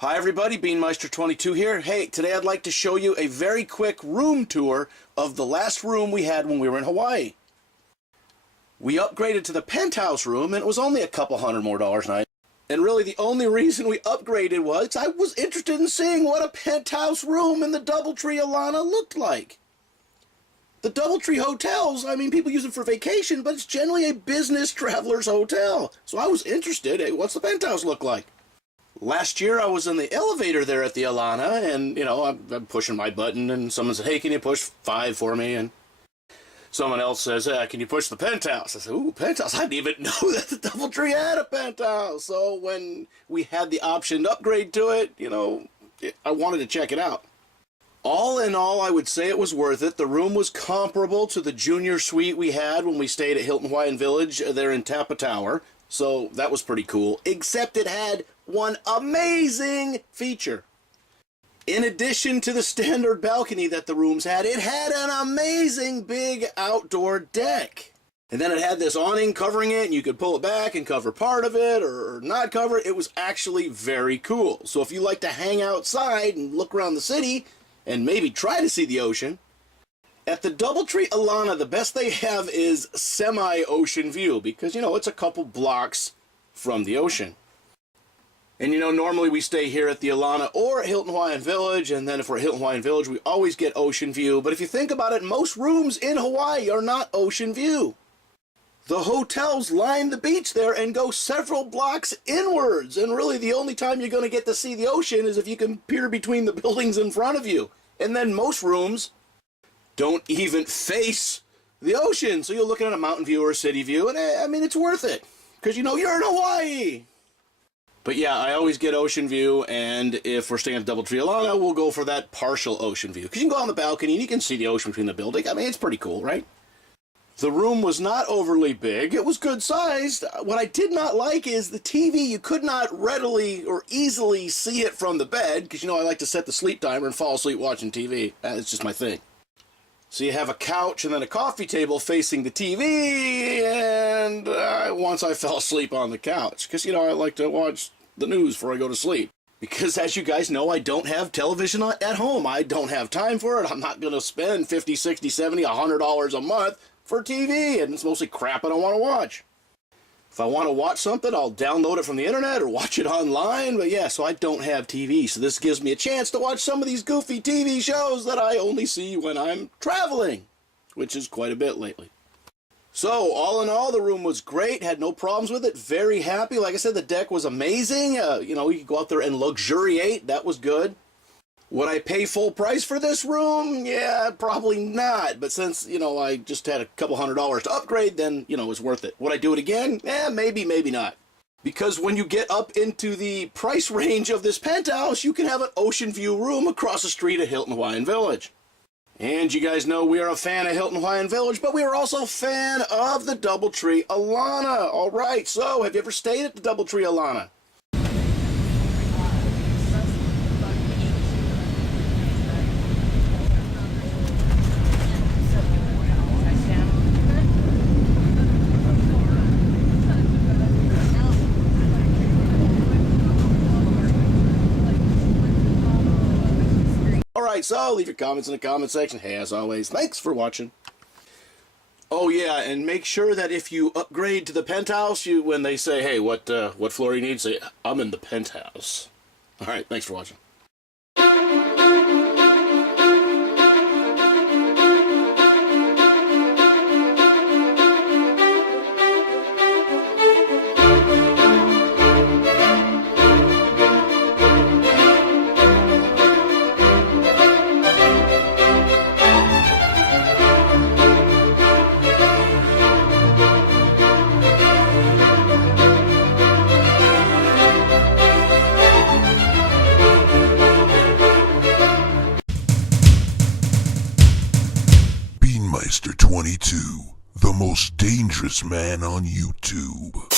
Hi everybody, Beanmeister22 here. Hey, today I'd like to show you a very quick room tour of the last room we had when we were in Hawaii. We upgraded to the penthouse room and it was only a couple $100 more a night. And really the only reason we upgraded was I was interested in seeing what a penthouse room in the DoubleTree Alana looked like. The DoubleTree hotels, I mean, people use them for vacation, but it's generally a business traveler's hotel. So I was interested, hey, what's the penthouse look like? Last year I was in the elevator there at the Alana, and, you know, I'm pushing my button, and someone said, hey, can you push 5 for me? And someone else says, can you push the penthouse? I said, ooh, penthouse? I didn't even know that the DoubleTree had a penthouse. So when we had the option to upgrade to it, you know, I wanted to check it out. All in all, I would say it was worth it. The room was comparable to the junior suite we had when we stayed at Hilton Hawaiian Village there in Tapa Tower. So that was pretty cool, except it had one amazing feature. In addition to the standard balcony that the rooms had, it had an amazing big outdoor deck. And then it had this awning covering it, and you could pull it back and cover part of it or not cover it. It was actually very cool. So if you like to hang outside and look around the city and maybe try to see the ocean, at the DoubleTree Alana, the best they have is semi-ocean view because, you know, it's a couple blocks from the ocean. And, you know, normally we stay here at the Alana or at Hilton Hawaiian Village, and then if we're at Hilton Hawaiian Village, we always get ocean view. But if you think about it, most rooms in Hawaii are not ocean view. The hotels line the beach there and go several blocks inwards. And really the only time you're going to get to see the ocean is if you can peer between the buildings in front of you. And then most rooms don't even face the ocean. So you're looking at a mountain view or a city view, and I mean, it's worth it because, you know, you're in Hawaii. But yeah, I always get ocean view, and if we're staying at DoubleTree Alana, we'll go for that partial ocean view because you can go on the balcony and you can see the ocean between the building. I mean, it's pretty cool, right? The room was not overly big. It was good sized. What I did not like is the TV. You could not readily or easily see it from the bed because, you know, I like to set the sleep timer and fall asleep watching TV. It's just my thing. So you have a couch and then a coffee table facing the TV, and once I fell asleep on the couch because, you know, I like to watch the news before I go to sleep. Because as you guys know, I don't have television at home. I don't have time for it. I'm not going to spend $50, $60, $70, $100 a month for TV, and it's mostly crap I don't want to watch. If I want to watch something, I'll download it from the internet or watch it online. But yeah, so I don't have TV. So this gives me a chance to watch some of these goofy TV shows that I only see when I'm traveling, which is quite a bit lately. So all in all, the room was great. Had no problems with it. Very happy. Like I said, the deck was amazing. You know, you could go out there and luxuriate. That was good. Would I pay full price for this room? Yeah, probably not. But since, you know, I just had a couple $100 to upgrade, then, you know, it was worth it. Would I do it again? Maybe, maybe not. Because when you get up into the price range of this penthouse, you can have an ocean view room across the street at Hilton Hawaiian Village. And you guys know we are a fan of Hilton Hawaiian Village, but we are also a fan of the DoubleTree Alana. All right, so have you ever stayed at the DoubleTree Alana? Alright, so leave your comments in the comment section. Hey, as always, thanks for watching. Oh yeah, and make sure that if you upgrade to the penthouse, when they say, hey, what floor you need, say, I'm in the penthouse. Alright, thanks for watching. Beanmeister22, the most dangerous man on YouTube.